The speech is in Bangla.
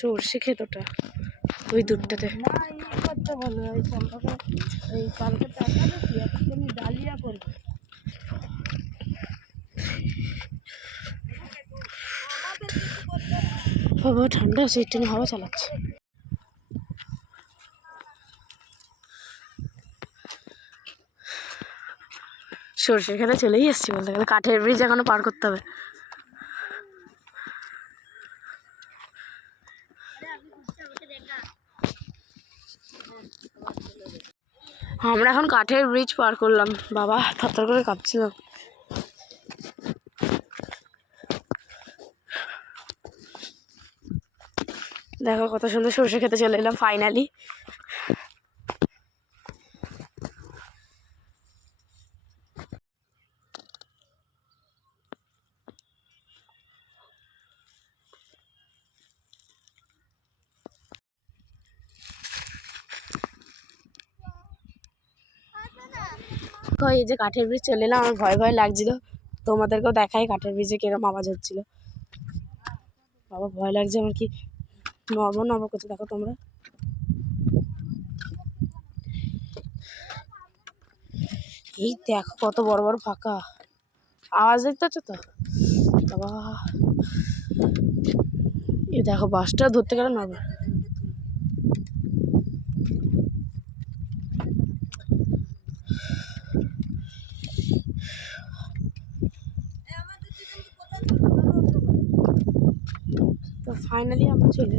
সর্ষে ক্ষেতটা ওই দূরটাতে। না করতে বলো ওই সম্পর্কে এই কালকে টাকা দিচ্ছি একটুখানি ডালিয়া করবে। বাবা ঠান্ডা আছে, একটু হাওয়া চালাচ্ছে। সর্ষে খেতে চলেই এসছি বলতে গেলে, কাঠের ব্রিজ এখনো পার করতে হবে। আমরা এখন কাঠের ব্রিজ পার করলাম। বাবা থরথর করে কাঁপছিল। দেখো কত সুন্দর সর্ষে খেতে চলে এলাম ফাইনালি। এই যে কাঠের ব্রিজ চলে এলাম, আমার ভয় ভয় লাগছিল। তোমাদেরকেও দেখাই কাঠের ব্রিজে কিরকম আওয়াজ হচ্ছিল। বাবা ভয় লাগছে আমার, কি নর্মাল নর্মাল করছে দেখো তোমরা। এই দেখো কত বড় বড় ফাঁকা, আওয়াজ দেখতে পাচ্ছ তো বাবা। এই দেখো বাসটা ধরতে গেলে নর্মাল। তো ফাইনালি আমরা চলে